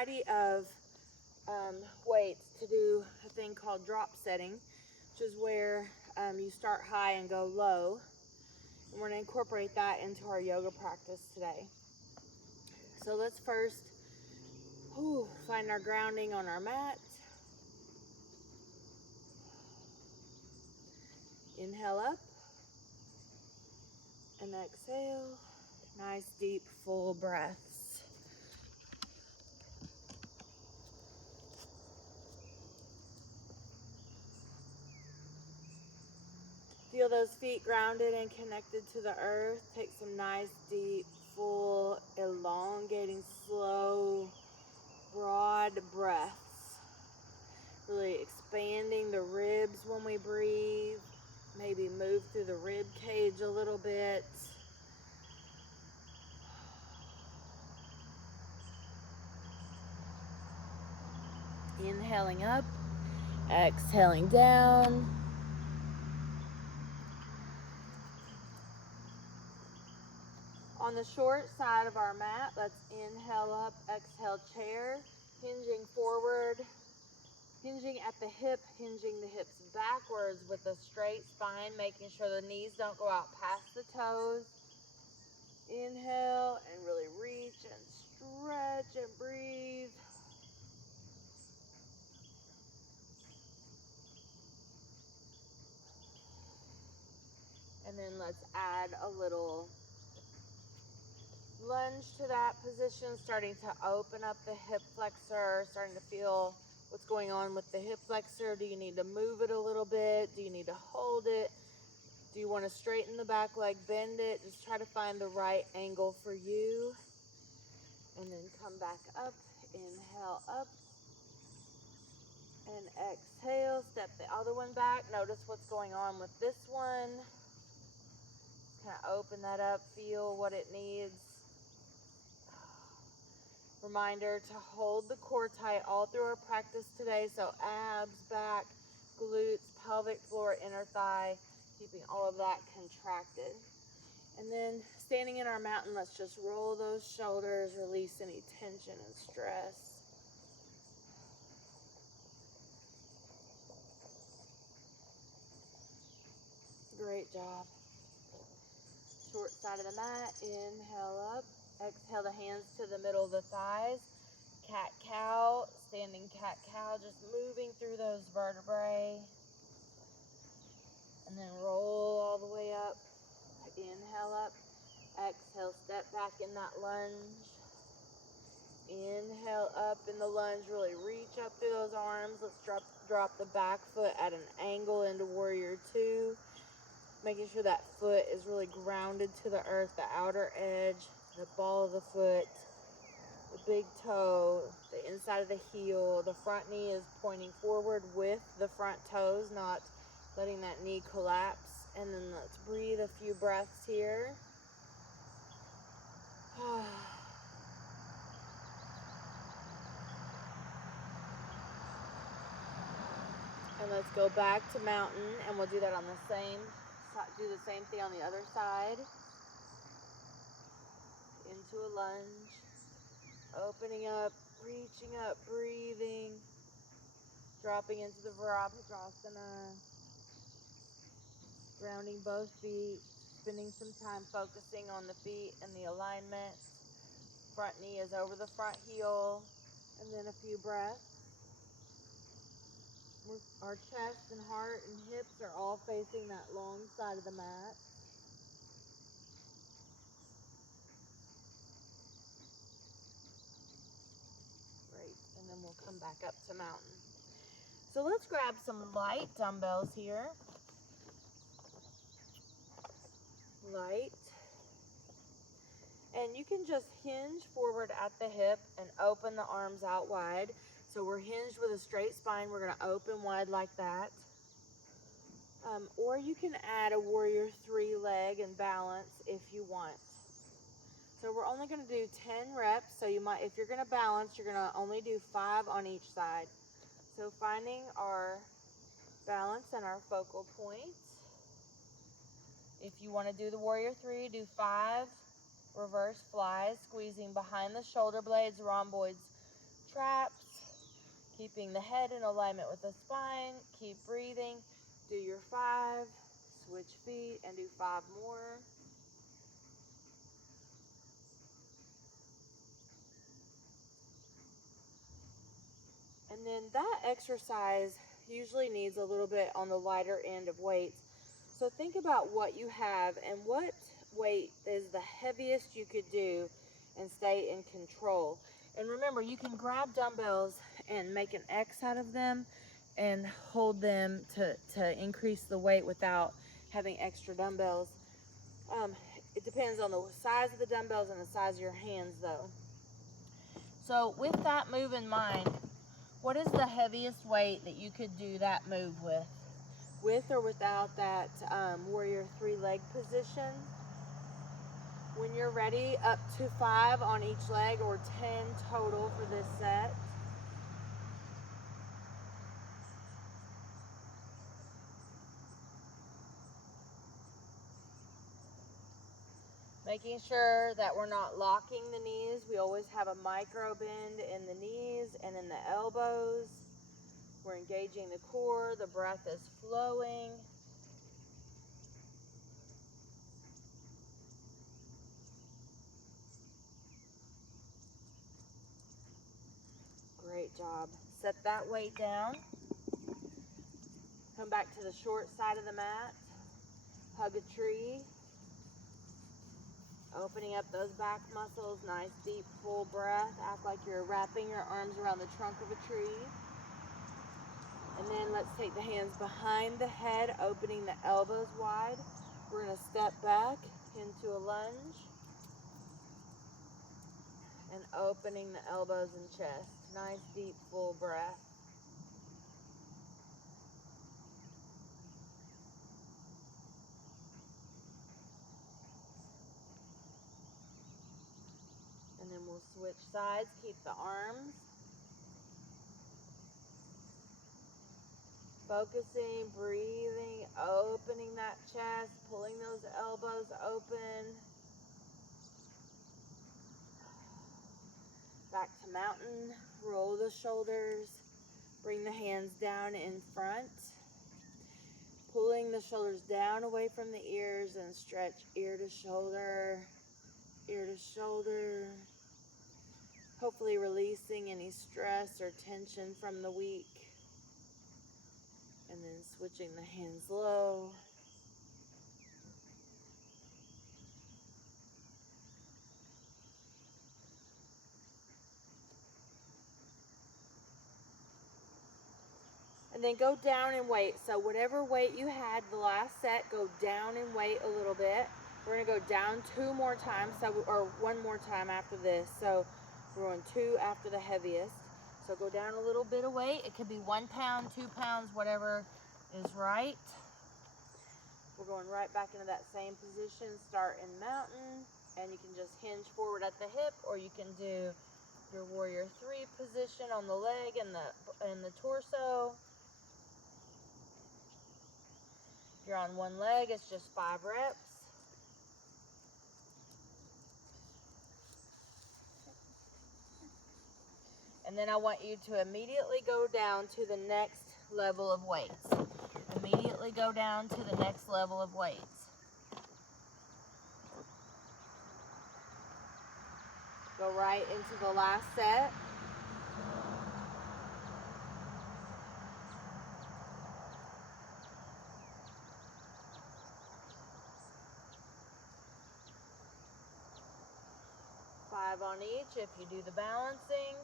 variety of weights to do a thing called drop setting, which is where you start high and go low. And we're going to incorporate that into our yoga practice today. So let's first find our grounding on our mat. Inhale up and exhale. Nice, deep, full breaths. Feel those feet grounded and connected to the earth. Take some nice, deep, full, elongating, slow, broad breaths. Really expanding the ribs when we breathe. Maybe move through the rib cage a little bit. Inhaling up, exhaling down. On the short side of our mat, let's inhale up, exhale chair, hinging forward, hinging at the hip, hinging the hips backwards with a straight spine, making sure the knees don't go out past the toes. Inhale and really reach and stretch and breathe. And then let's add a little lunge to that position, starting to open up the hip flexor, starting to feel what's going on with the hip flexor. Do you need to move it a little bit? Do you need to hold it? Do you want to straighten the back leg, bend it? Just try to find the right angle for you. And then come back up, inhale up, and exhale. Step the other one back. Notice what's going on with this one. Kind of open that up, feel what it needs. Reminder to hold the core tight all through our practice today. So abs, back, glutes, pelvic floor, inner thigh, keeping all of that contracted. And then standing in our mountain, let's just roll those shoulders, release any tension and stress. Great job. Short side of the mat, inhale up, exhale the hands to the middle of the thighs. Cat-cow, standing cat-cow, just moving through those vertebrae. And then roll all the way up. Inhale up, exhale, step back in that lunge. Inhale up in the lunge, really reach up through those arms. Let's drop the back foot at an angle into warrior two. Making sure that foot is really grounded to the earth, the outer edge, the ball of the foot, the big toe, the inside of the heel. The front knee is pointing forward with the front toes, not letting that knee collapse. And then let's breathe a few breaths here. And let's go back to mountain, and we'll do that on the same side. Do the same thing on the other side. Into a lunge. Opening up, reaching up, breathing. Dropping into the Virabhadrasana. Grounding both feet. Spending some time focusing on the feet and the alignment. Front knee is over the front heel. And then a few breaths. Our chest and heart and hips are all facing that long side of the mat. Great, and then we'll come back up to mountain. So let's grab some light dumbbells here. Light. And you can just hinge forward at the hip and open the arms out wide. So we're hinged with a straight spine. We're going to open wide like that. Or you can add a warrior three leg and balance if you want. So we're only going to do 10 reps. So you might, if you're going to balance, you're going to only do 5 on each side. So finding our balance and our focal point. If you want to do the warrior three, do 5 reverse flies, squeezing behind the shoulder blades, rhomboids Keeping the head in alignment with the spine. Keep breathing. Do your 5. Switch feet and do 5 more. And then that exercise usually needs a little bit on the lighter end of weights. So think about what you have and what weight is the heaviest you could do and stay in control. And remember, you can grab dumbbells and make an X out of them and hold them to increase the weight without having extra dumbbells. It depends on the size of the dumbbells and the size of your hands though. So with that move in mind, what is the heaviest weight that you could do that move with or without that warrior 3 leg position? When you're ready, up to 5 on each leg or 10 total for this set. Making sure that we're not locking the knees. We always have a micro bend in the knees and in the elbows. We're engaging the core, the breath is flowing. Great job. Set that weight down. Come back to the short side of the mat. Hug a tree. Opening up those back muscles. Nice deep full breath. Act like you're wrapping your arms around the trunk of a tree. And then let's take the hands behind the head, opening the elbows wide. We're going to step back into a lunge. And opening the elbows and chest. Nice deep full breath. And then we'll switch sides, keep the arms. Focusing, breathing, opening that chest, pulling those elbows open. Back to mountain, roll the shoulders, bring the hands down in front. Pulling the shoulders down away from the ears and stretch ear to shoulder, ear to shoulder. Hopefully releasing any stress or tension from the week. And then switching the hands low. And then go down in weight. So whatever weight you had the last set, go down in weight a little bit. We're going to go down 2 more times, or 1 more time after this. So we're going 2 after the heaviest. So go down a little bit of weight. It could be 1 pound, 2 pounds, whatever is right. We're going right back into that same position. Start in mountain, and you can just hinge forward at the hip, or you can do your warrior 3 position on the leg and the torso. If you're on one leg, it's just 5 reps. And then I want you to immediately go down to the next level of weights. Immediately go down to the next level of weights. Go right into the last set. Five on each if you do the balancing,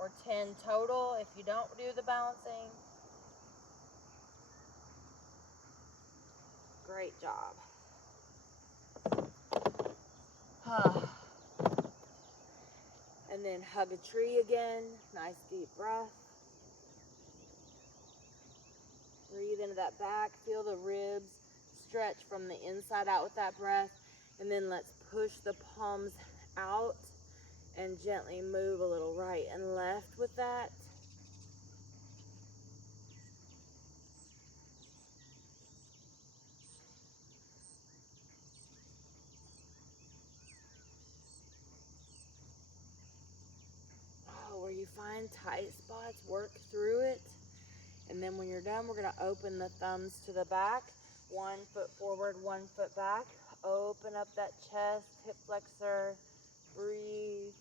or 10 total if you don't do the balancing. Great job. And then hug a tree again. Nice deep breath. Breathe into that back. Feel the ribs stretch from the inside out with that breath. And then let's push the palms out and gently move a little right and left with that. Where you find find tight spots, work through it. And then when you're done, we're gonna open the thumbs to the back. 1 foot forward, 1 foot back. Open up that chest, hip flexor, breathe.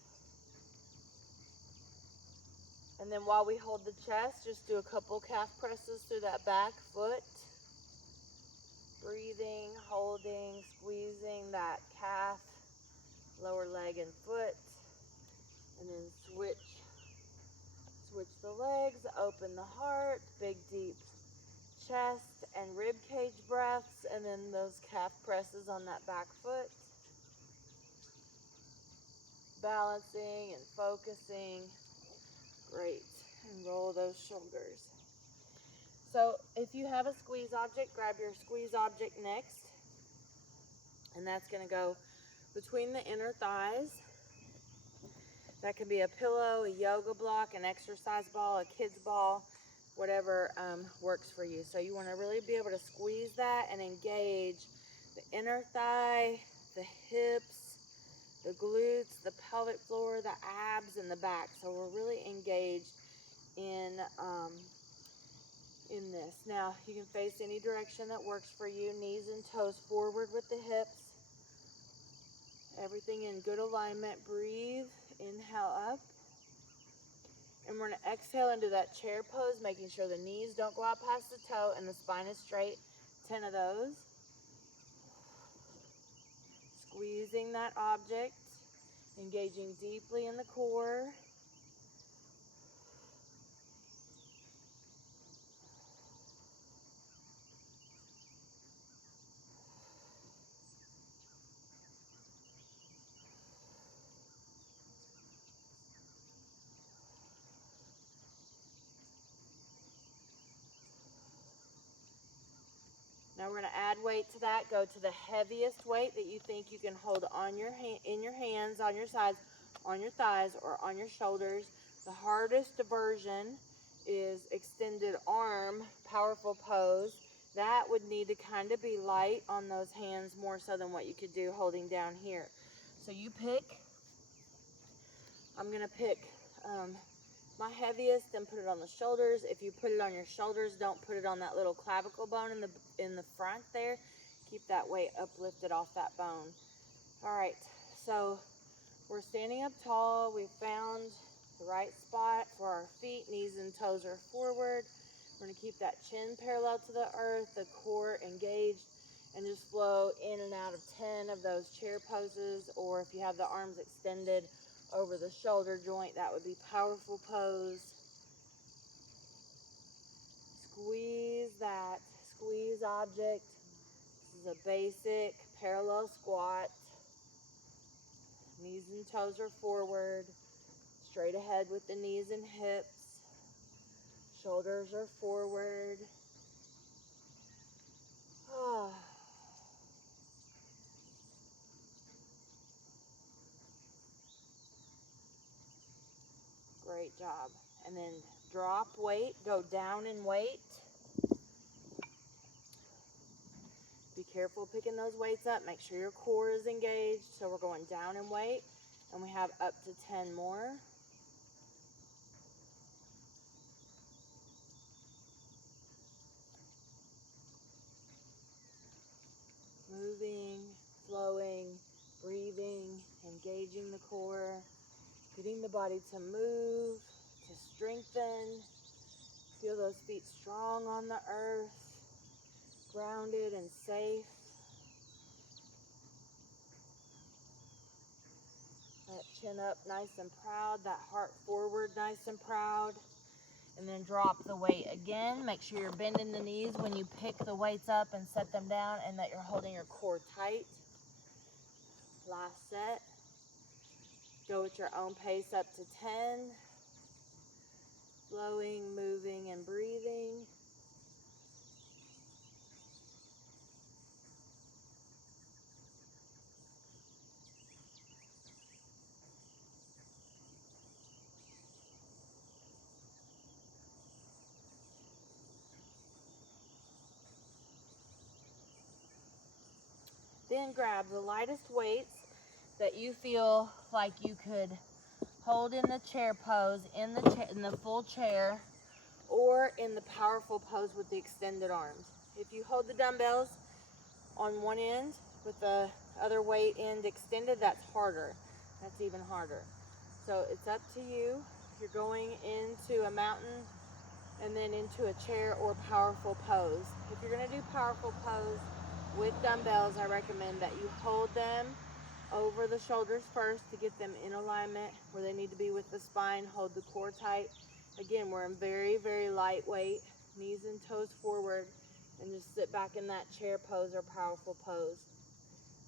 And then while we hold the chest, just do a couple calf presses through that back foot. Breathing, holding, squeezing that calf, lower leg and foot. And then switch the legs, open the heart, big deep chest and rib cage breaths, and then those calf presses on that back foot. Balancing and focusing. Great. And roll those shoulders. So if you have a squeeze object, grab your squeeze object next. And that's going to go between the inner thighs. That could be a pillow, a yoga block, an exercise ball, a kid's ball, whatever works for you. So you want to really be able to squeeze that and engage the inner thigh, the hips, the glutes, the pelvic floor, the abs, and the back. So we're really engaged in this. Now you can face any direction that works for you. Knees and toes forward with the hips. Everything in good alignment. Breathe. Inhale up. And we're going to exhale into that chair pose, making sure the knees don't go out past the toe and the spine is straight. 10 of those. Squeezing that object. Engaging deeply in the core. Now we're going to add weight to that. Go to the heaviest weight that you think you can hold on your in your hands, on your sides, on your thighs, or on your shoulders. The hardest version is extended arm, powerful pose. That would need to kind of be light on those hands more so than what you could do holding down here. So you pick. I'm going to pick my heaviest and put it on the shoulders. If you put it on your shoulders, don't put it on that little clavicle bone in the front there. Keep that weight uplifted off that bone. All right, so we're standing up tall. We've found the right spot for our feet. Knees and toes are forward. We're gonna keep that chin parallel to the earth, the core engaged, and just flow in and out of 10 of those chair poses, or if you have the arms extended over the shoulder joint, that would be powerful pose. Squeeze that squeeze object. This is a basic parallel squat. Knees and toes are forward. Straight ahead with the knees and hips. Shoulders are forward. Great job. And then drop weight, go down in weight. Be careful picking those weights up. Make sure your core is engaged. So we're going down in weight, and we have up to 10 more. Moving, flowing, breathing, engaging the core, getting the body to move, to strengthen. Feel those feet strong on the earth, grounded and safe. That chin up nice and proud, that heart forward nice and proud. And then drop the weight again. Make sure you're bending the knees when you pick the weights up and set them down, and that you're holding your core tight. Last set. Go at your own pace up to 10. Flowing, moving, and breathing. Then grab the lightest weights that you feel like you could Hold in the chair pose, in the full chair, or in the powerful pose with the extended arms. If you hold the dumbbells on one end with the other weight end extended, that's harder. That's even harder. So it's up to you. You're going into a mountain and then into a chair or powerful pose. If you're going to do powerful pose with dumbbells, I recommend that you hold them over the shoulders first to get them in alignment where they need to be with the spine. Hold the core tight. Again, we're in very, very lightweight, knees and toes forward, and just sit back in that chair pose or powerful pose.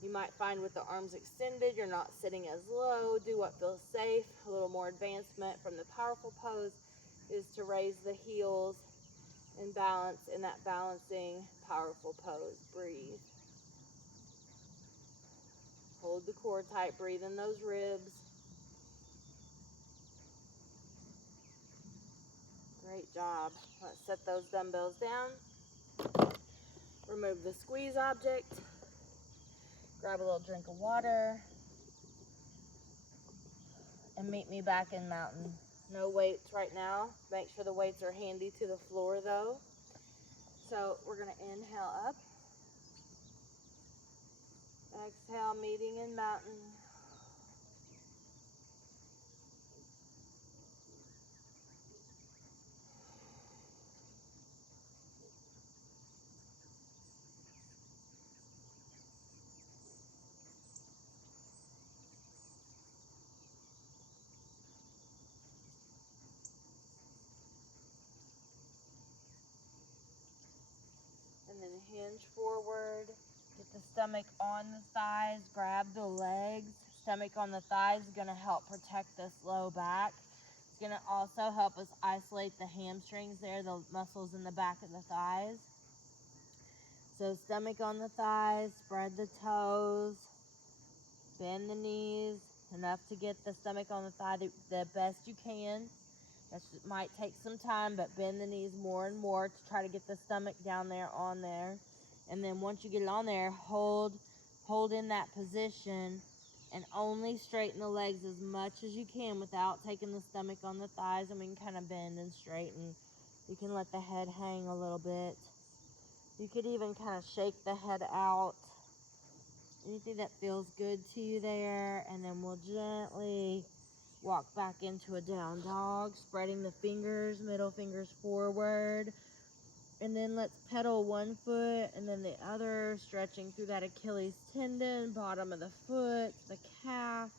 You might find with the arms extended, you're not sitting as low. Do what feels safe. A little more advancement from the powerful pose is to raise the heels and balance in that balancing powerful pose. Breathe. Hold the core tight. Breathe in those ribs. Great job. Let's set those dumbbells down. Remove the squeeze object. Grab a little drink of water. And meet me back in mountain. No weights right now. Make sure the weights are handy to the floor though. So we're going to inhale up. Exhale, meeting in mountain. And then hinge forward. Get the stomach on the thighs. Grab the legs. Stomach on the thighs is going to help protect this low back. It's going to also help us isolate the hamstrings there, the muscles in the back of the thighs. So stomach on the thighs, spread the toes, bend the knees, enough to get the stomach on the thigh the best you can. That might take some time, but bend the knees more and more to try to get the stomach down there on there. And then once you get it on there, hold in that position and only straighten the legs as much as you can without taking the stomach on the thighs. And we can kind of bend and straighten. You can let the head hang a little bit. You could even kind of shake the head out. Anything that feels good to you there. And then we'll gently walk back into a down dog, spreading the fingers, middle fingers forward. And then let's pedal one foot and then the other, stretching through that Achilles tendon, bottom of the foot, the calf.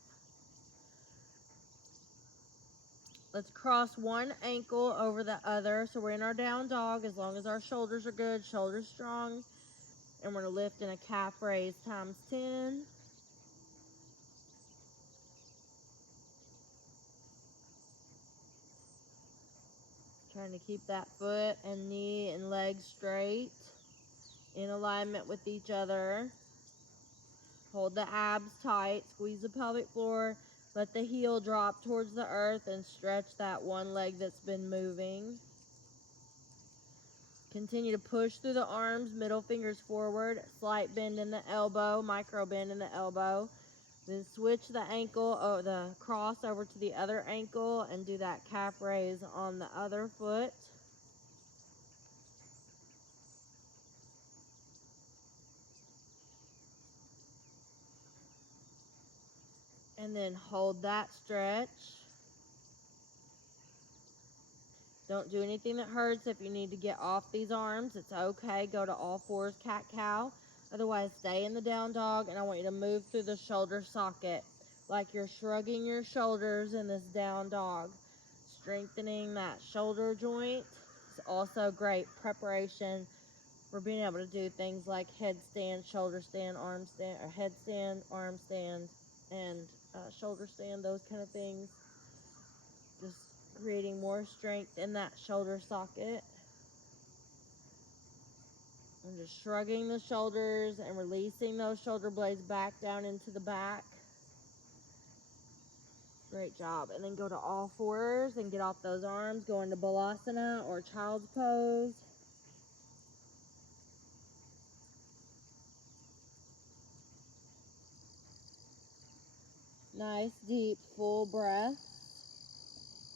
Let's cross one ankle over the other. So we're in our down dog as long as our shoulders are good, shoulders strong. And we're going to lift in a calf raise times 10. Trying to keep that foot and knee and leg straight in alignment with each other. Hold the abs tight, squeeze the pelvic floor, let the heel drop towards the earth and stretch that one leg that's been moving. Continue to push through the arms, middle fingers forward, slight bend in the elbow, micro bend in the elbow. Then switch the ankle or the cross over to the other ankle and do that calf raise on the other foot. And then hold that stretch. Don't do anything that hurts. If you need to get off these arms, it's okay. Go to all fours, cat-cow. Otherwise, stay in the down dog, and I want you to move through the shoulder socket like you're shrugging your shoulders in this down dog. Strengthening that shoulder joint is also great preparation for being able to do things like headstand, shoulder stand, arm stand, or headstand, arm stand, and shoulder stand, those kind of things. Just creating more strength in that shoulder socket. I'm just shrugging the shoulders and releasing those shoulder blades back down into the back. Great job. And then go to all fours and get off those arms. Go into Balasana or Child's Pose. Nice, deep, full breath.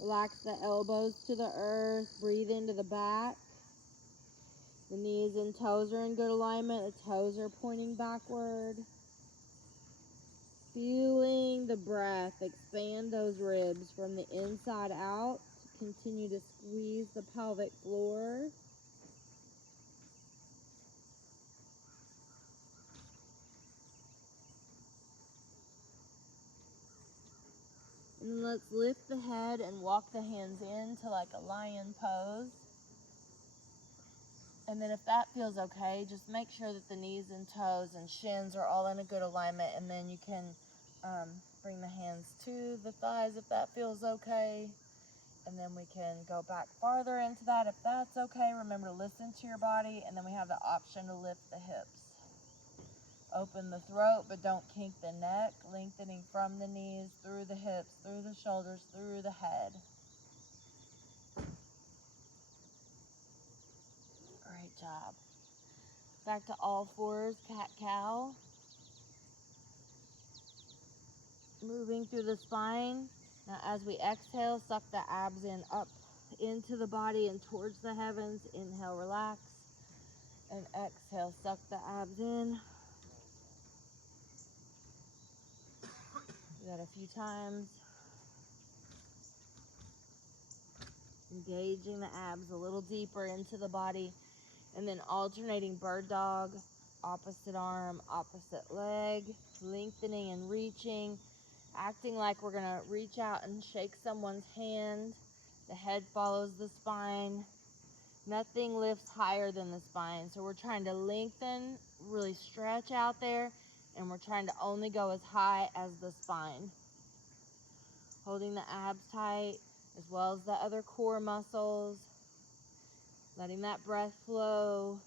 Relax the elbows to the earth. Breathe into the back. The knees and toes are in good alignment. The toes are pointing backward. Feeling the breath. Expand those ribs from the inside out. Continue to squeeze the pelvic floor. And let's lift the head and walk the hands into like a lion pose. And then if that feels okay, just make sure that the knees and toes and shins are all in a good alignment. And then you can bring the hands to the thighs if that feels okay. And then we can go back farther into that if that's okay. Remember to listen to your body. And then we have the option to lift the hips. Open the throat, but don't kink the neck. Lengthening from the knees, through the hips, through the shoulders, through the head. Great job. Back to all fours, cat-cow. Moving through the spine. Now as we exhale, suck the abs in up into the body and towards the heavens. Inhale, relax. And exhale, suck the abs in. Do that a few times. Engaging the abs a little deeper into the body. And then alternating bird dog, opposite arm, opposite leg, lengthening and reaching, acting like we're going to reach out and shake someone's hand. The head follows the spine. Nothing lifts higher than the spine. So we're trying to lengthen, really stretch out there, and we're trying to only go as high as the spine. Holding the abs tight, as well as the other core muscles. Letting that breath flow.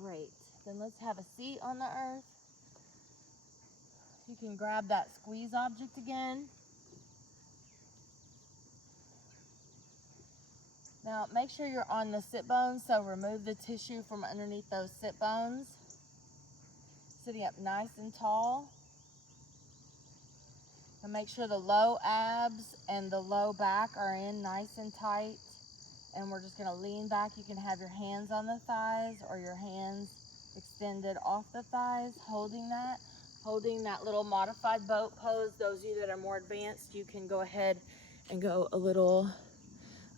Great. Then let's have a seat on the earth. You can grab that squeeze object again. Now make sure you're on the sit bones, so remove the tissue from underneath those sit bones. Sitting up nice and tall. And make sure the low abs and the low back are in nice and tight. And we're just going to lean back. You can have your hands on the thighs or your hands extended off the thighs, holding that little modified boat pose. Those of you that are more advanced, you can go ahead and go a little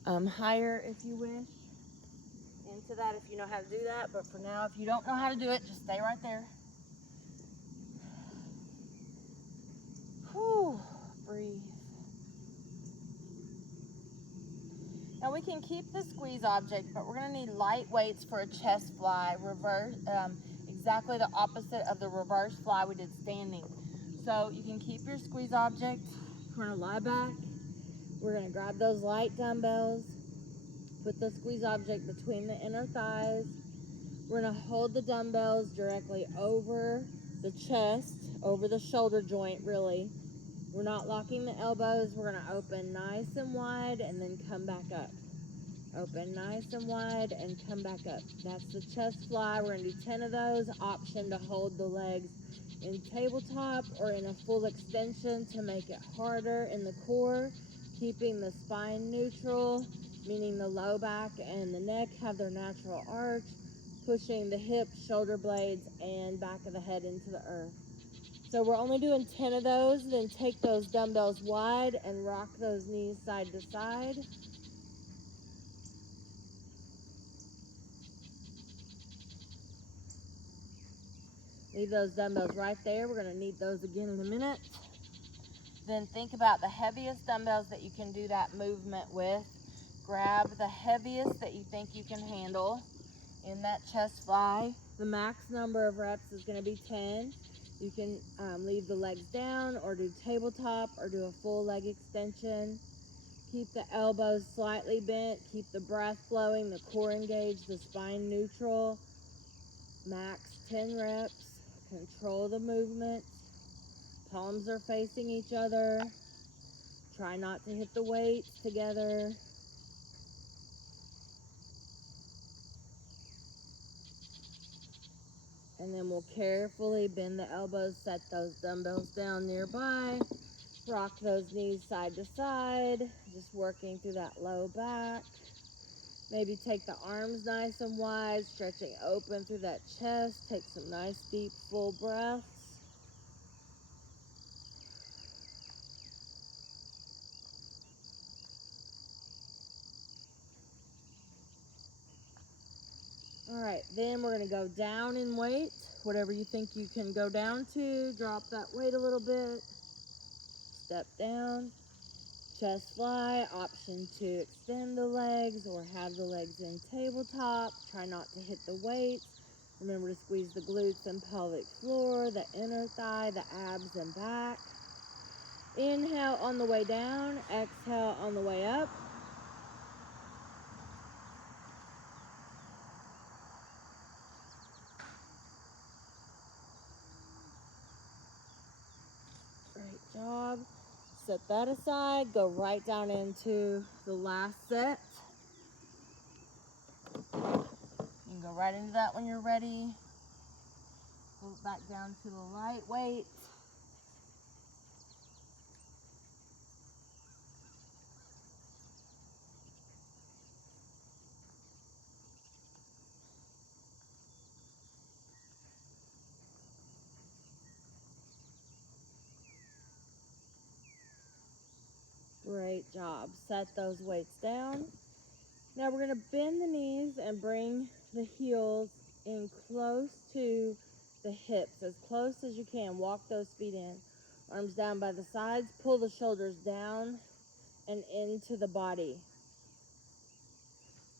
higher if you wish into that, if you know how to do that. But for now, if you don't know how to do it, just stay right there. Whew, breathe. Now we can keep the squeeze object, but we're going to need light weights for a chest fly, reverse, exactly the opposite of the reverse fly we did standing. So you can keep your squeeze object. We're going to lie back. We're going to grab those light dumbbells, put the squeeze object between the inner thighs. We're going to hold the dumbbells directly over the chest, over the shoulder joint really. We're not locking the elbows. We're going to open nice and wide and then come back up. Open nice and wide and come back up. That's the chest fly. We're going to do 10 of those. Option to hold the legs in tabletop or in a full extension to make it harder in the core. Keeping the spine neutral, meaning the low back and the neck have their natural arch. Pushing the hips, shoulder blades, and back of the head into the earth. So we're only doing 10 of those. Then take those dumbbells wide and rock those knees side to side. Leave those dumbbells right there. We're going to need those again in a minute. Then think about the heaviest dumbbells that you can do that movement with. Grab the heaviest that you think you can handle in that chest fly. The max number of reps is going to be 10. You can leave the legs down or do tabletop or do a full leg extension. Keep the elbows slightly bent. Keep the breath flowing, the core engaged, the spine neutral. Max 10 reps. Control the movement. Palms are facing each other. Try not to hit the weights together. And then we'll carefully bend the elbows, set those dumbbells down nearby. Rock those knees side to side, just working through that low back. Maybe take the arms nice and wide, stretching open through that chest. Take some nice deep full breaths. All right, then we're gonna go down in weight. Whatever you think you can go down to, drop that weight a little bit. Step down, chest fly, option to extend the legs or have the legs in tabletop. Try not to hit the weights. Remember to squeeze the glutes and pelvic floor, the inner thigh, the abs and back. Inhale on the way down, exhale on the way up. Great job. Set that aside, go right down into the last set. You can go right into that when you're ready. Go back down to the light weight. Great job. Set those weights down. Now we're going to bend the knees and bring the heels in close to the hips, as close as you can. Walk those feet in. Arms down by the sides. Pull the shoulders down and into the body.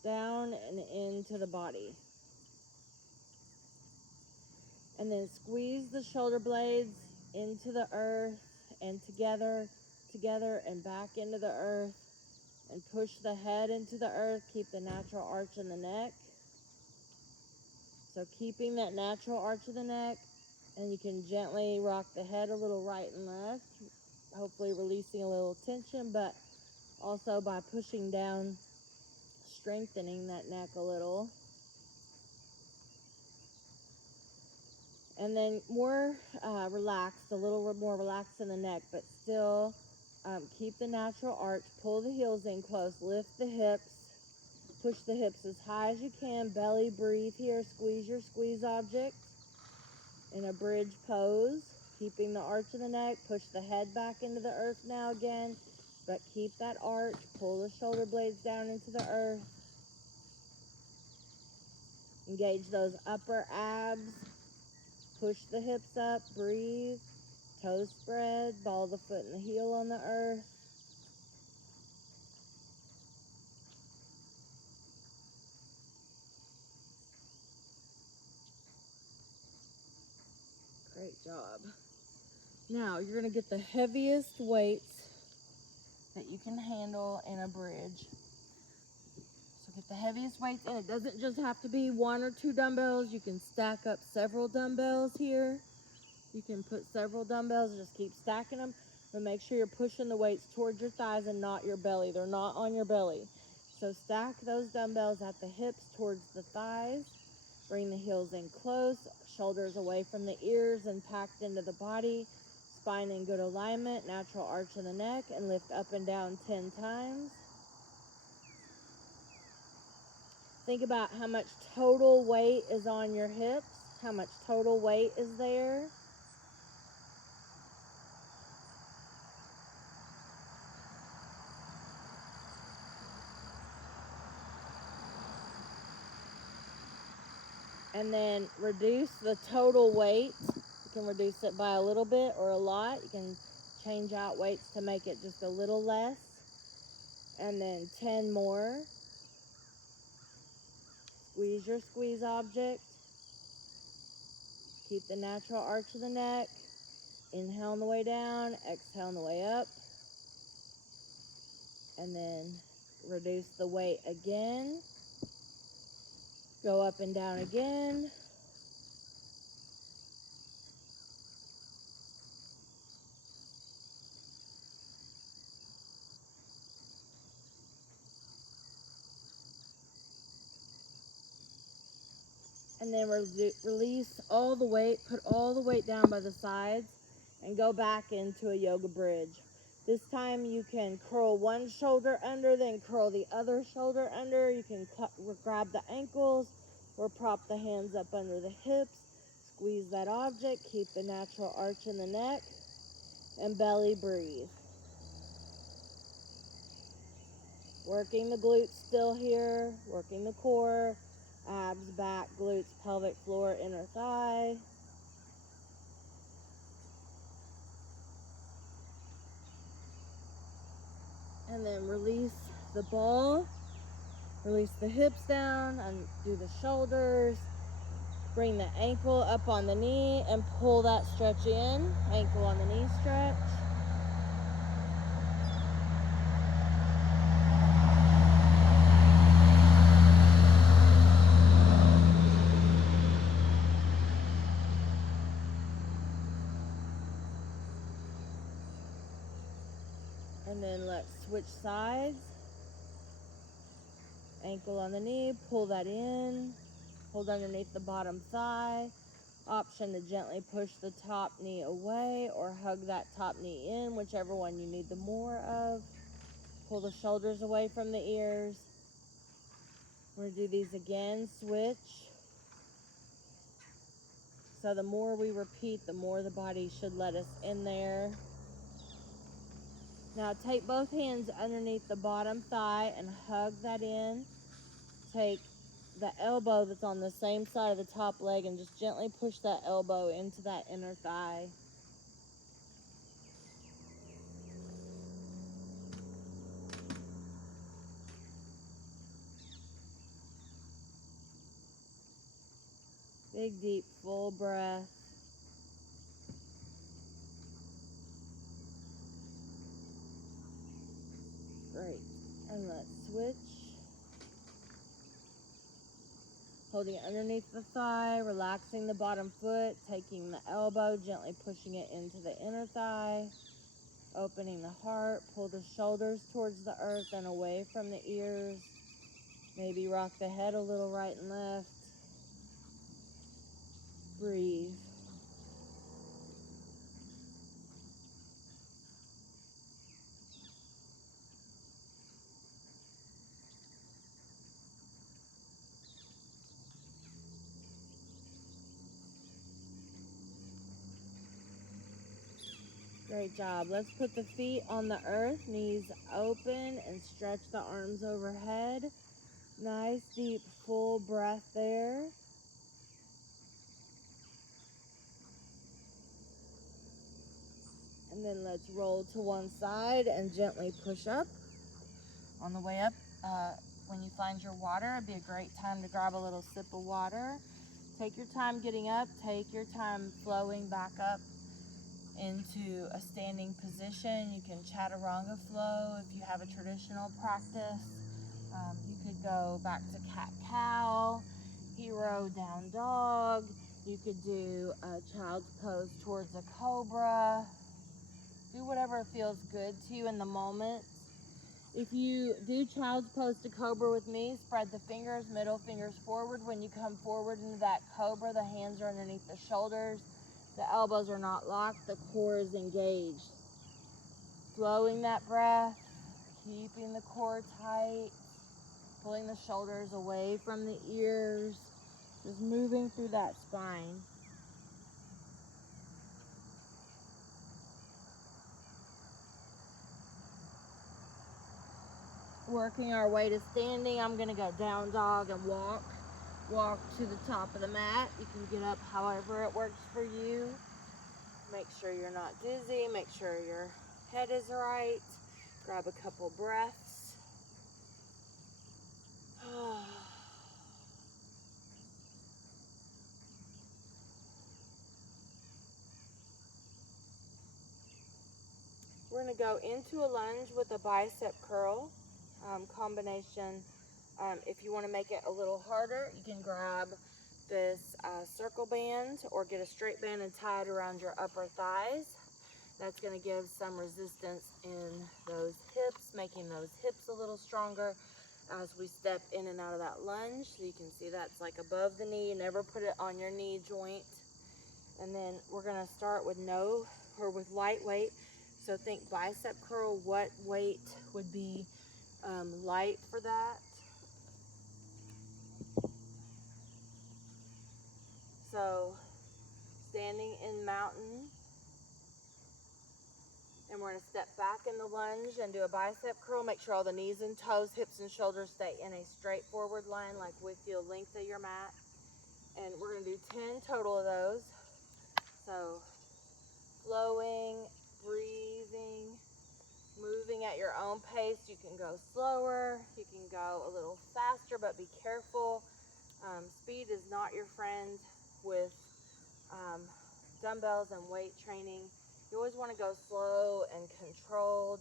Down and into the body. And then squeeze the shoulder blades into the earth and together and back into the earth. And push the head into the earth. Keep the natural arch in the neck. So keeping that natural arch of the neck, and you can gently rock the head a little right and left, hopefully releasing a little tension, but also by pushing down, strengthening that neck a little. And then more relaxed, a little more relaxed in the neck, but still keep the natural arch. Pull the heels in close, lift the hips, push the hips as high as you can, belly breathe here, squeeze your squeeze object in a bridge pose, keeping the arch of the neck, push the head back into the earth now again, but keep that arch, pull the shoulder blades down into the earth, engage those upper abs, push the hips up, breathe, toes spread, ball the foot and the heel on the earth. Great job. Now you're going to get the heaviest weights that you can handle in a bridge. So get the heaviest weights, and it doesn't just have to be 1 or 2 dumbbells. You can stack up several dumbbells here. You can put several dumbbells, just keep stacking them, but make sure you're pushing the weights towards your thighs and not your belly. They're not on your belly. So stack those dumbbells at the hips towards the thighs. Bring the heels in close, shoulders away from the ears and packed into the body. Spine in good alignment, natural arch in the neck, and lift up and down 10 times. Think about how much total weight is on your hips, how much total weight is there. And then reduce the total weight. You can reduce it by a little bit or a lot. You can change out weights to make it just a little less. And then 10 more. Squeeze your squeeze object. Keep the natural arch of the neck. Inhale on the way down, exhale on the way up. And then reduce the weight again. Go up and down again. And then release all the weight, put all the weight down by the sides, and go back into a yoga bridge. This time you can curl one shoulder under, then curl the other shoulder under. You can grab the ankles or prop the hands up under the hips. Squeeze that object, keep the natural arch in the neck, and belly breathe. Working the glutes still here, working the core, abs, back, glutes, pelvic floor, inner thigh. And then release the ball, release the hips down, undo the shoulders, bring the ankle up on the knee and pull that stretch in, ankle on the knee stretch. And then let's switch sides. Ankle on the knee, pull that in, hold underneath the bottom thigh. Option to gently push the top knee away or hug that top knee in, whichever one you need the more of. Pull the shoulders away from the ears. We're going to do these again, switch. So the more we repeat, the more the body should let us in there. Now take both hands underneath the bottom thigh and hug that in. Take the elbow that's on the same side of the top leg and just gently push that elbow into that inner thigh. Big, deep, full breath. Great. And let's switch. Holding it underneath the thigh, relaxing the bottom foot, taking the elbow, gently pushing it into the inner thigh, opening the heart, pull the shoulders towards the earth and away from the ears. Maybe rock the head a little right and left. Breathe. Great job. Let's put the feet on the earth, knees open, and stretch the arms overhead. Nice, deep, full breath there. And then let's roll to one side and gently push up. On the way up, when you find your water, it'd be a great time to grab a little sip of water. Take your time getting up. Take your time flowing back up into a standing position. You can chaturanga flow if you have a traditional practice. You could go back to cat-cow, hero down dog. You could do a child's pose towards a cobra. Do whatever feels good to you in the moment. If you do child's pose to cobra with me, spread the fingers, middle fingers forward. When you come forward into that cobra, the hands are underneath the shoulders. The elbows are not locked. The core is engaged. Flowing that breath, keeping the core tight, pulling the shoulders away from the ears, just moving through that spine. Working our way to standing, I'm going to go down dog and walk to the top of the mat. You can get up however it works for you. Make sure you're not dizzy, make sure your head is right. Grab a couple breaths. We're going to go into a lunge with a bicep curl combination. If you want to make it a little harder, you can grab this circle band or get a straight band and tie it around your upper thighs. That's going to give some resistance in those hips, making those hips a little stronger as we step in and out of that lunge. So you can see that's like above the knee. You never put it on your knee joint. And then we're going to start with with light weight. So think bicep curl. What weight would be light for that? So standing in mountain, and we're going to step back in the lunge and do a bicep curl. Make sure all the knees and toes, hips and shoulders stay in a straight forward line, like with the length of your mat. And we're going to do 10 total of those. So flowing, breathing, moving at your own pace. You can go slower, you can go a little faster, but be careful. Speed is not your friend with dumbbells and weight training. You always want to go slow and controlled.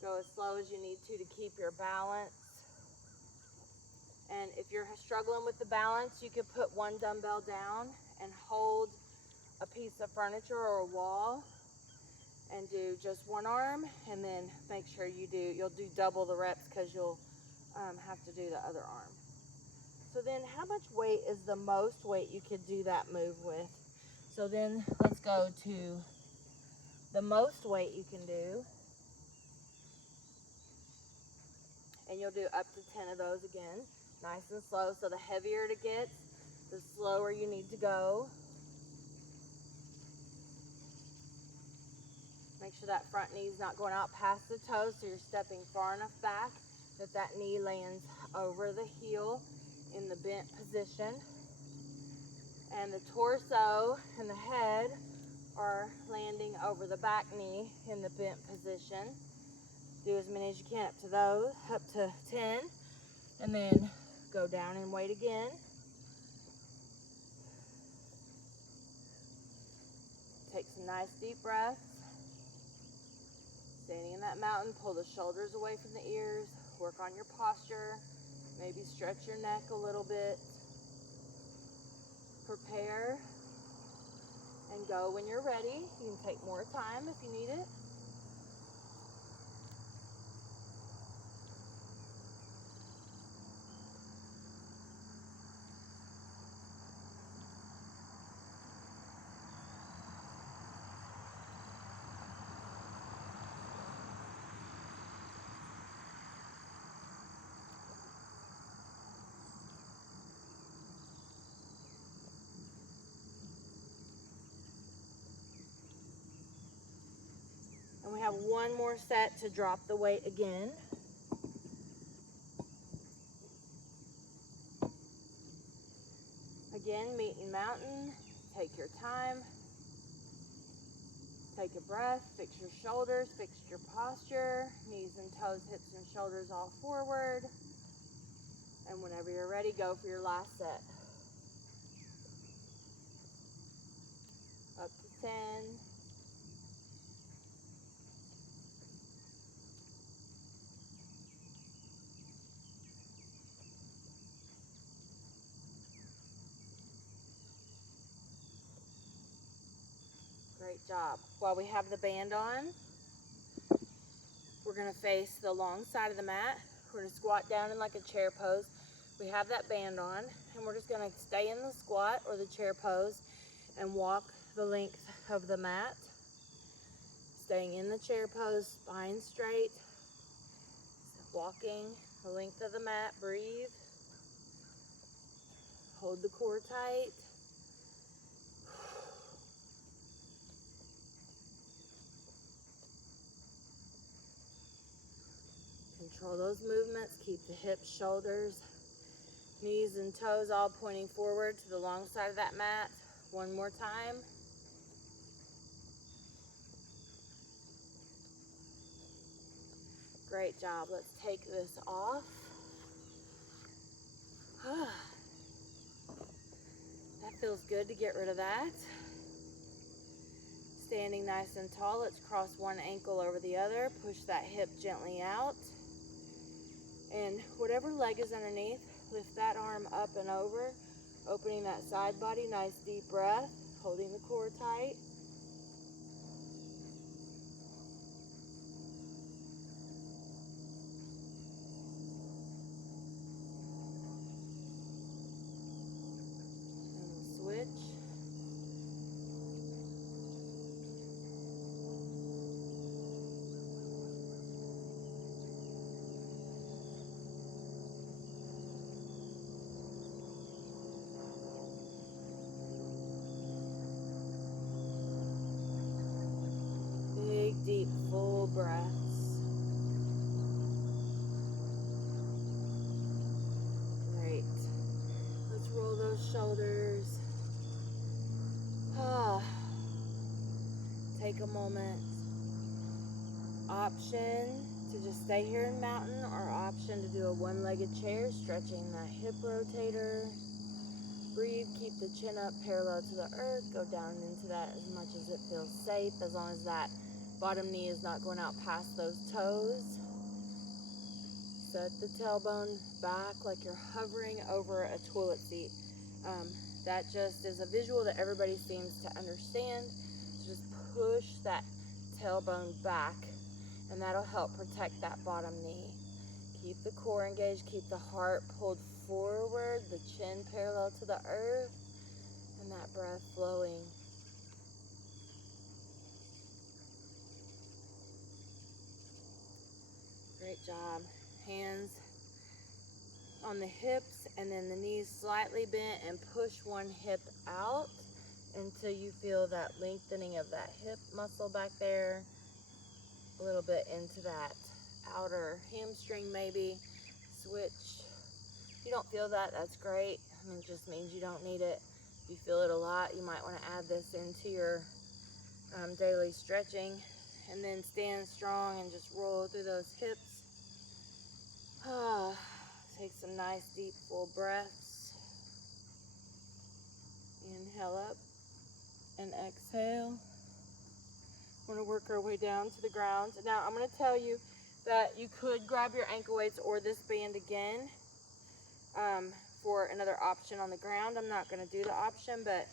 Go as slow as you need to keep your balance. And if you're struggling with the balance, you could put one dumbbell down and hold a piece of furniture or a wall and do just one arm, and then make sure you'll do double the reps because you'll have to do the other arm. So then how much weight is the most weight you could do that move with? So then let's go to the most weight you can do. And you'll do up to 10 of those again, nice and slow. So the heavier it gets, the slower you need to go. Make sure that front knee's not going out past the toes, so you're stepping far enough back that that knee lands over the heel in the bent position. And the torso and the head are landing over the back knee in the bent position. Do as many as you can up to those, up to 10, and then go down and wait again. Take some nice deep breaths. Standing in that mountain, pull the shoulders away from the ears, work on your posture, maybe stretch your neck a little bit. Prepare and go when you're ready. You can take more time if you need it. And we have one more set to drop the weight again. Again, meet in mountain. Take your time. Take a breath, fix your shoulders, fix your posture, knees and toes, hips and shoulders all forward. And whenever you're ready, go for your last set. Up to 10. Great job. While we have the band on, we're going to face the long side of the mat. We're going to squat down in like a chair pose. We have that band on, and we're just going to stay in the squat or the chair pose and walk the length of the mat. Staying in the chair pose, spine straight. Walking the length of the mat. Breathe. Hold the core tight. Control those movements. Keep the hips, shoulders, knees and toes all pointing forward to the long side of that mat. One more time. Great job. Let's take this off. That feels good to get rid of that. Standing nice and tall, let's cross one ankle over the other. Push that hip gently out. And whatever leg is underneath, lift that arm up and over, opening that side body. Nice deep breath, holding the core tight. And we'll switch. moment. Option to just stay here in mountain, or option to do a one-legged chair, stretching that hip rotator. Breathe, keep the chin up parallel to the earth, go down into that as much as it feels safe, as long as that bottom knee is not going out past those toes. Set the tailbone back like you're hovering over a toilet seat. That just is a visual that everybody seems to understand. So just push that tailbone back, and that'll help protect that bottom knee. Keep the core engaged, keep the heart pulled forward, the chin parallel to the earth, and that breath flowing. Great job. Hands on the hips, and then the knees slightly bent, and push one hip out until you feel that lengthening of that hip muscle back there. A little bit into that outer hamstring maybe. Switch. If you don't feel that, that's great. I mean, it just means you don't need it. If you feel it a lot, you might want to add this into your daily stretching. And then stand strong and just roll through those hips. Take some nice deep full breaths. Inhale up and exhale. We're going to work our way down to the ground. Now I'm going to tell you that you could grab your ankle weights or this band again for another option on the ground. I'm not going to do the option, but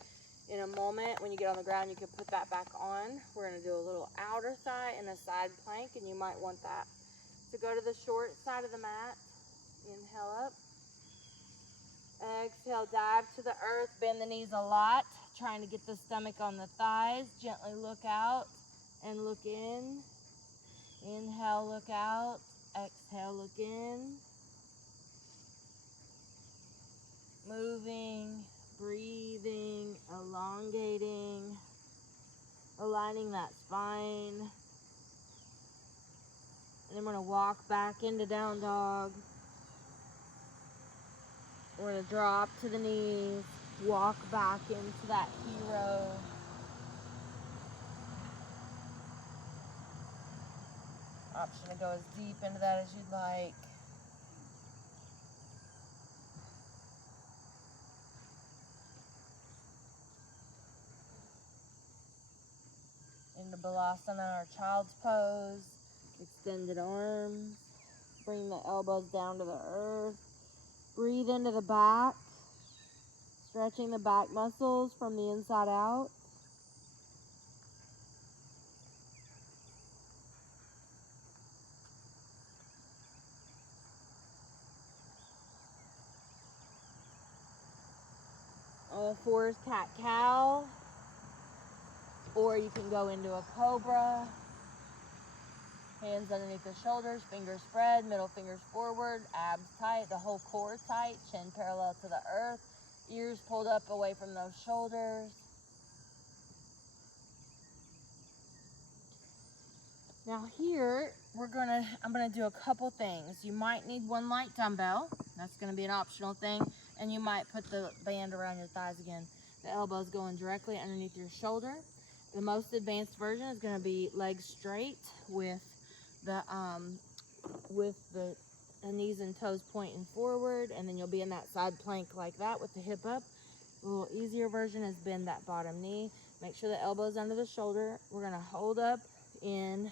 in a moment when you get on the ground, you can put that back on. We're going to do a little outer thigh and a side plank, and you might want that. So go to the short side of the mat. Inhale up. Exhale, dive to the earth, bend the knees a lot, trying to get the stomach on the thighs. Gently look out and look in. Inhale, look out. Exhale, look in. Moving, breathing, elongating, aligning that spine. And then we're going to walk back into down dog. We're going to drop to the knees, walk back into that hero. Option to go as deep into that as you'd like. Into Balasana, our child's pose. Extended arms. Bring the elbows down to the earth. Breathe into the back. Stretching the back muscles from the inside out. All fours, cat-cow. Or you can go into a cobra. Hands underneath the shoulders, fingers spread, middle fingers forward, abs tight, the whole core tight, chin parallel to the earth, ears pulled up away from those shoulders. Now here, I'm gonna do a couple things. You might need one light dumbbell. That's gonna be an optional thing. And you might put the band around your thighs again. The elbows going directly underneath your shoulder. The most advanced version is gonna be legs straight with the knees and toes pointing forward, and then you'll be in that side plank like that with the hip up. A little easier version is bend that bottom knee. Make sure the elbow's under the shoulder. We're gonna hold up in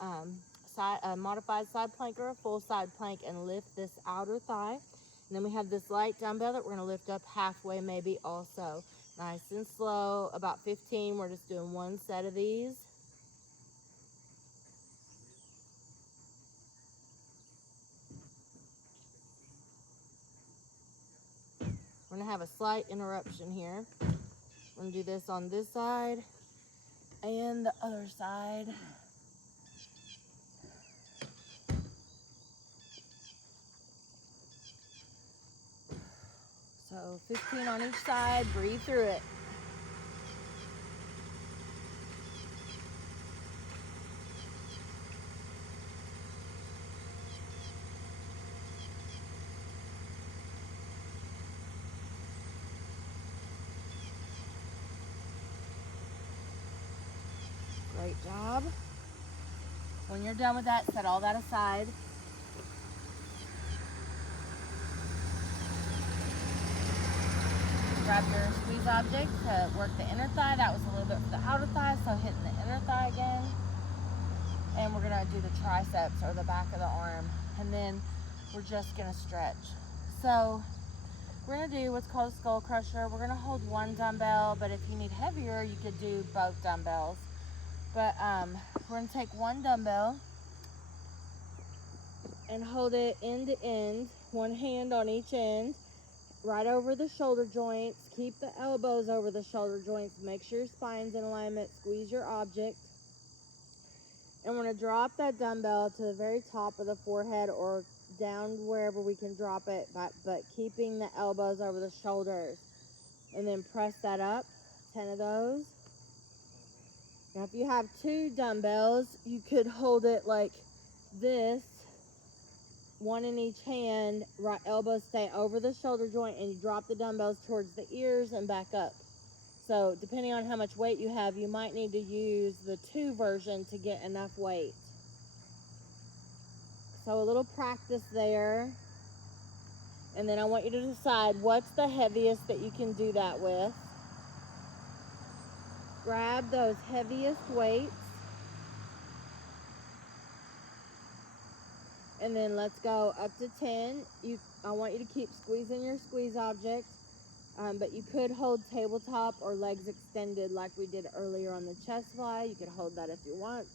a modified side plank or a full side plank and lift this outer thigh. And then we have this light dumbbell that we're gonna lift up halfway maybe also. Nice and slow, about 15. We're just doing one set of these. We're gonna have a slight interruption here. We're gonna do this on this side and the other side. So 15 on each side, breathe through it. Great job. When you're done with that, set all that aside. Grab your squeeze object to work the inner thigh. That was a little bit for the outer thigh, so hitting the inner thigh again. And we're gonna do the triceps or the back of the arm. And then we're just gonna stretch. So we're gonna do what's called a skull crusher. We're gonna hold one dumbbell, but if you need heavier, you could do both dumbbells. But we're gonna take one dumbbell and hold it end to end, one hand on each end, right over the shoulder joints. Keep the elbows over the shoulder joints. Make sure your spine's in alignment. Squeeze your object. And we're gonna drop that dumbbell to the very top of the forehead or down wherever we can drop it, but keeping the elbows over the shoulders. And then press that up, 10 of those. Now if you have two dumbbells, you could hold it like this, one in each hand, right elbows stay over the shoulder joint, and you drop the dumbbells towards the ears and back up. So depending on how much weight you have, you might need to use the 2 version to get enough weight. So a little practice there. And then I want you to decide what's the heaviest that you can do that with. Grab those heaviest weights. And then let's go up to 10. I want you to keep squeezing your squeeze object, but you could hold tabletop or legs extended like we did earlier on the chest fly. You could hold that if you want.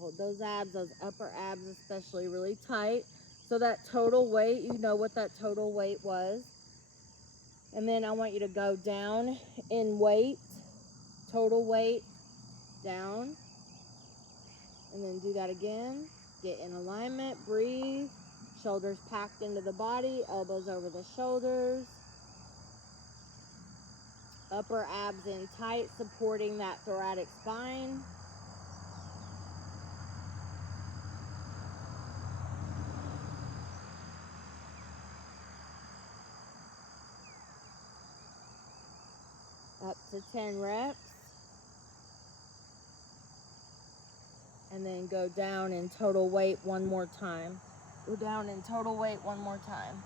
Hold those abs, those upper abs especially, really tight. So that total weight, you know what that total weight was. And then I want you to go down in weight, total weight, down. And then do that again. Get in alignment, breathe. Shoulders packed into the body, elbows over the shoulders. Upper abs in tight, supporting that thoracic spine. Up to 10 reps. And then go down in total weight one more time. Go down in total weight one more time.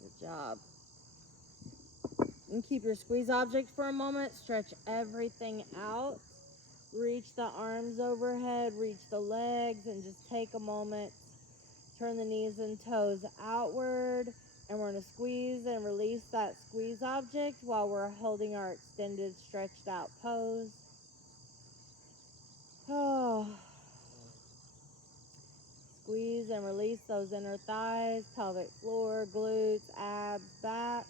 Good job. And keep your squeeze object for a moment. Stretch everything out. Reach the arms overhead, reach the legs, and just take a moment. Turn the knees and toes outward. And we're going to squeeze and release that squeeze object while we're holding our extended, stretched out pose. Oh. Squeeze and release those inner thighs, pelvic floor, glutes, abs, back.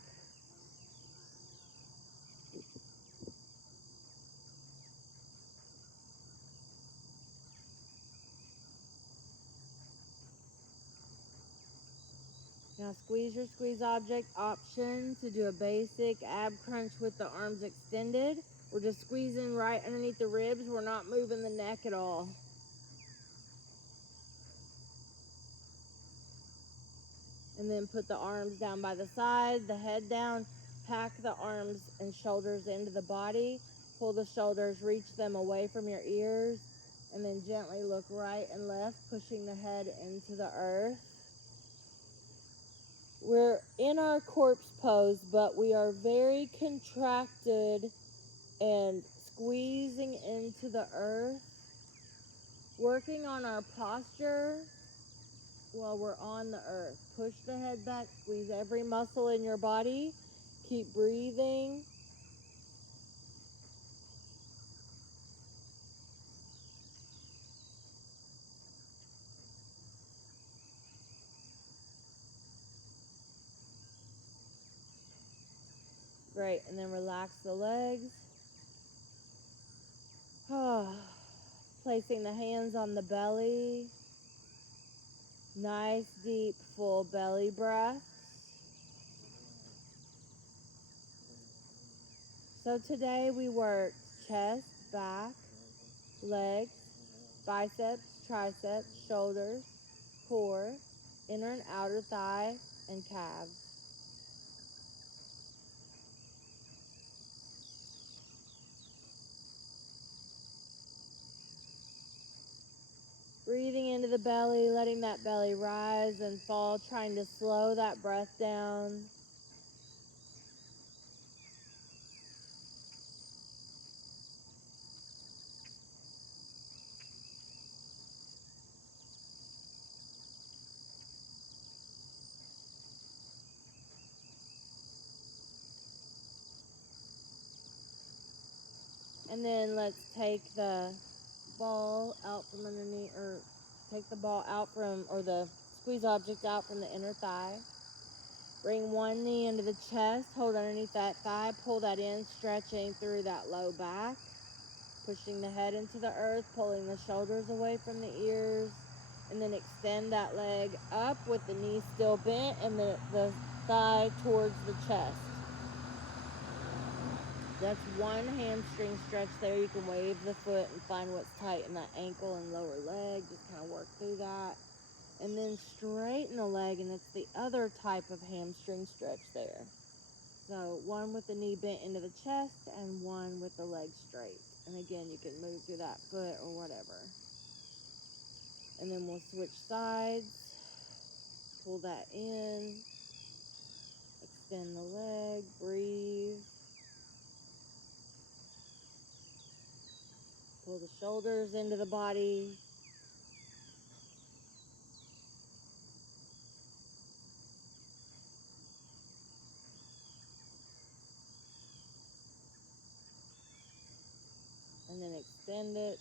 Now squeeze your squeeze object. Option to do a basic ab crunch with the arms extended. We're just squeezing right underneath the ribs. We're not moving the neck at all. And then put the arms down by the side, the head down. Pack the arms and shoulders into the body. Pull the shoulders, reach them away from your ears. And then gently look right and left, pushing the head into the earth. We're in our corpse pose, but we are very contracted and squeezing into the earth, working on our posture while we're on the earth. Push the head back, squeeze every muscle in your body. Keep breathing. Great, and then relax the legs. Placing the hands on the belly. Nice, deep, full belly breaths. So today we worked chest, back, legs, biceps, triceps, shoulders, core, inner and outer thigh, and calves. Breathing into the belly, letting that belly rise and fall, trying to slow that breath down. And then let's take the ball out from underneath, or take the ball out from, or the squeeze object out from the inner thigh. Bring one knee into the chest, hold underneath that thigh, pull that in, stretching through that low back, pushing the head into the earth, pulling the shoulders away from the ears, and then extend that leg up with the knee still bent and the thigh towards the chest. That's one hamstring stretch there. You can wave the foot and find what's tight in that ankle and lower leg. Just kind of work through that. And then straighten the leg, and it's the other type of hamstring stretch there. So one with the knee bent into the chest and one with the leg straight. And again, you can move through that foot or whatever. And then we'll switch sides. Pull that in. Extend the leg. Breathe. Pull the shoulders into the body. And then extend it.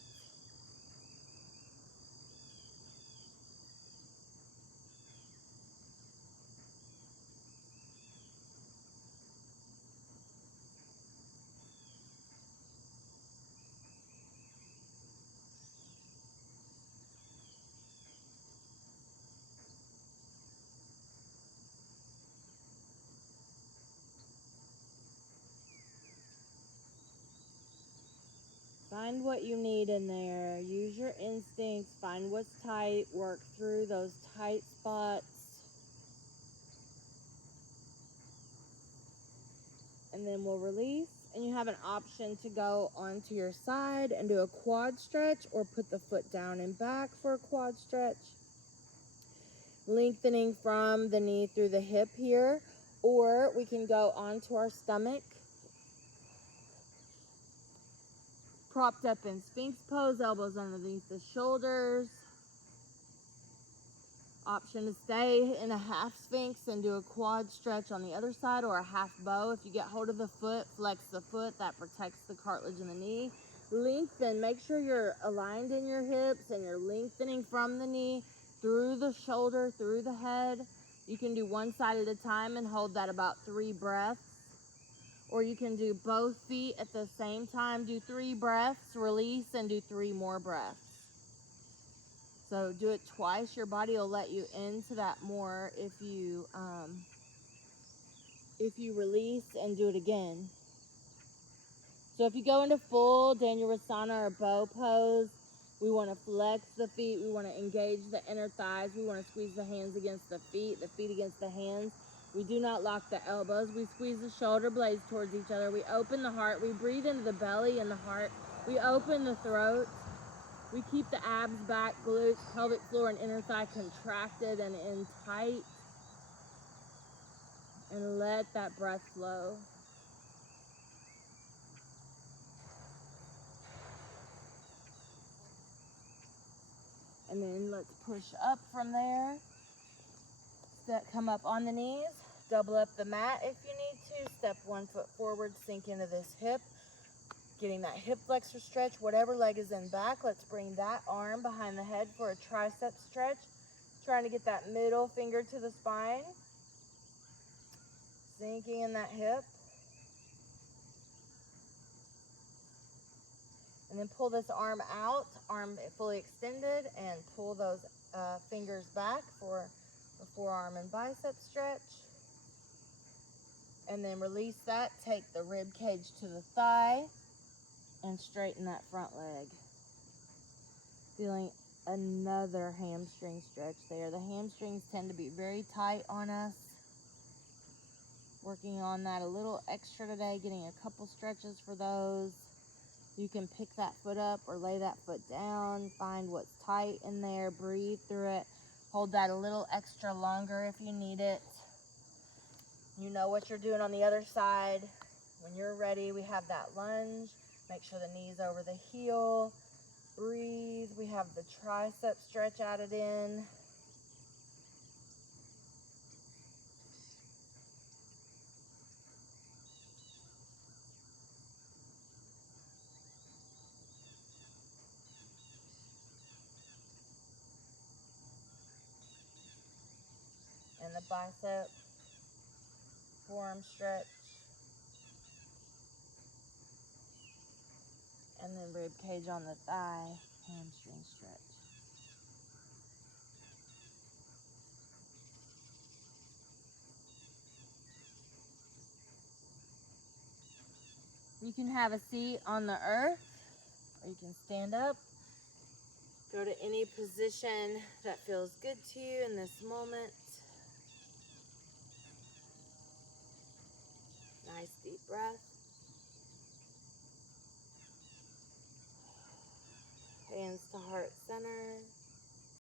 Find what you need in there. Use your instincts. Find what's tight. Work through those tight spots. And then we'll release. And you have an option to go onto your side and do a quad stretch, or put the foot down and back for a quad stretch. Lengthening from the knee through the hip here. Or we can go onto our stomach, propped up in Sphinx pose, elbows underneath the shoulders. Option to stay in a half Sphinx and do a quad stretch on the other side, or a half bow. If you get hold of the foot, flex the foot. That protects the cartilage in the knee. Lengthen. Make sure you're aligned in your hips and you're lengthening from the knee through the shoulder, through the head. You can do one side at a time and hold that about 3 breaths. Or you can do both feet at the same time. Do 3 breaths, release, and do 3 more breaths. So do it twice. Your body will let you into that more if you release and do it again. So if you go into full Dhanurasana or bow pose, we want to flex the feet. We want to engage the inner thighs. We want to squeeze the hands against the feet against the hands. We do not lock the elbows. We squeeze the shoulder blades towards each other. We open the heart. We breathe into the belly and the heart. We open the throat. We keep the abs back, glutes, pelvic floor, and inner thigh contracted and in tight. And let that breath flow. And then let's push up from there. Come up on the knees. Double up the mat if you need to. Step 1 foot forward, sink into this hip. Getting that hip flexor stretch. Whatever leg is in back, let's bring that arm behind the head for a tricep stretch. Trying to get that middle finger to the spine. Sinking in that hip. then pull this arm out, arm fully extended, and pull those fingers back for the forearm and bicep stretch. And then release that, take the rib cage to the thigh, and straighten that front leg. Feeling another hamstring stretch there. The hamstrings tend to be very tight on us. Working on that a little extra today, getting a couple stretches for those. You can pick that foot up or lay that foot down, find what's tight in there, breathe through it. Hold that a little extra longer if you need it. You know what you're doing on the other side. When you're ready, we have that lunge. Make sure the knee's over the heel. Breathe. We have the tricep stretch added in. And the bicep, forearm stretch. And then rib cage on the thigh, hamstring stretch. You can have a seat on the earth, or you can stand up. Go to any position that feels good to you in this moment. Nice deep breath.